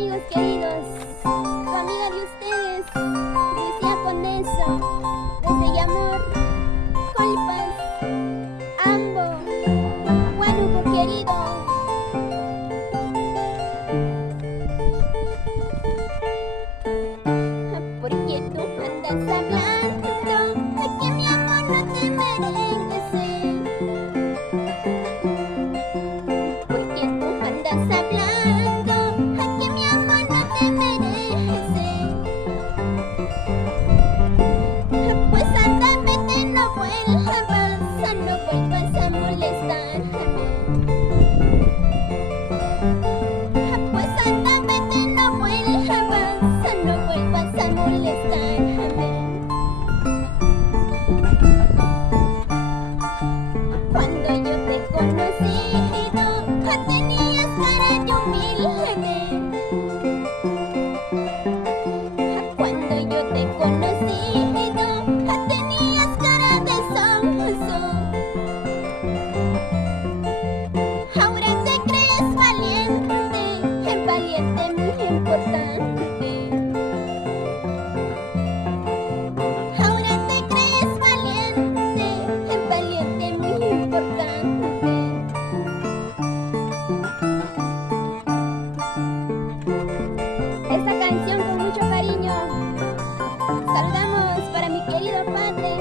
amigos queridos, tu amiga de ustedes, Lucía Condeso, desde Yamor, Colpas, Ambo, Huánuco querido. Porque tú andas hablando, que mi amor no te merece. Porque tú andas hablando, que mi amor no te merece. Pues anda, vete, no vuelvas a molestarme. Pues anda, vete, no vuelvas a molestarme. Cuando yo te conocí, tenías cara de humilde. Cuando yo te conocí, tenías cara de sonso. Ahora te crees valiente, valiente muy importante. Ahora te crees valiente, valiente muy importante. Esta canción con mucho cariño. Saludamos para mi querido padre,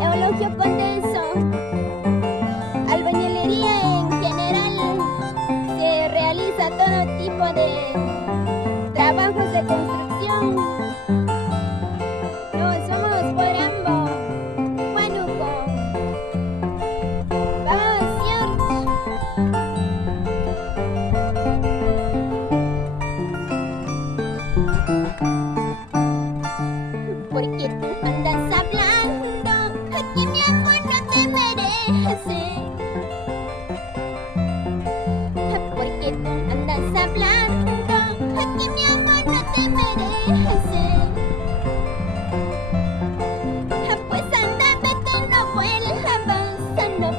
Eulogio Condeso. Albañilería en general, se realiza todo tipo de trabajos de construcción. Nos vamos por Ambo, Huánuco. Vamos, George. Porque tú andas hablando, que mi amor no te merece. Porque tú andas hablando, que mi amor no te merece. Pues anda, vete, no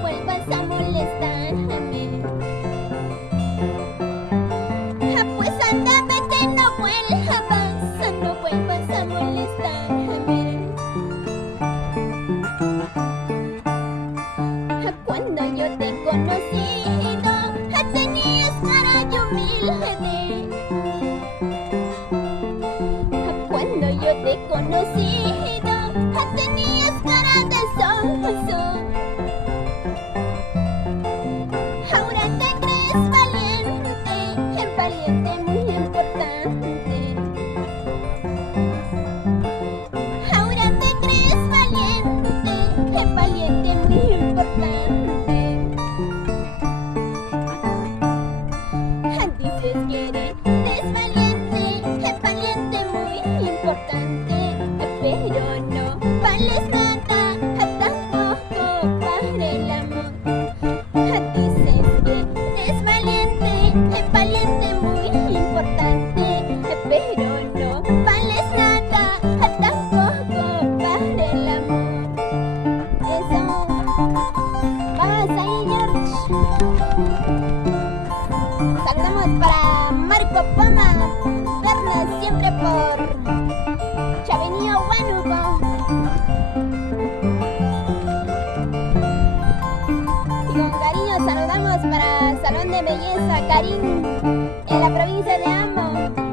vuelvas a molestarme. Pues anda, vete, no vuelvas a molestarme. Cuando yo te conocí, tenías cara de humilde. Cuando yo te conocí, tenías cara de sonso. Ahora te crees valiente, valiente muy importante. Ahora te crees valiente, valiente muy importante. Dices que eres valiente, valiente muy importante, pero no vales nada, tampoco para el amor. Dices que eres valiente, valiente muy importante, pero no vales nada, tampoco para el amor. Eso. Vamos ahí, George. Saludamos para Marco Poma, vernos siempre por Chavenillo, Huánuco. Y con cariño saludamos para Salón de Belleza Karim en la provincia de Ambo.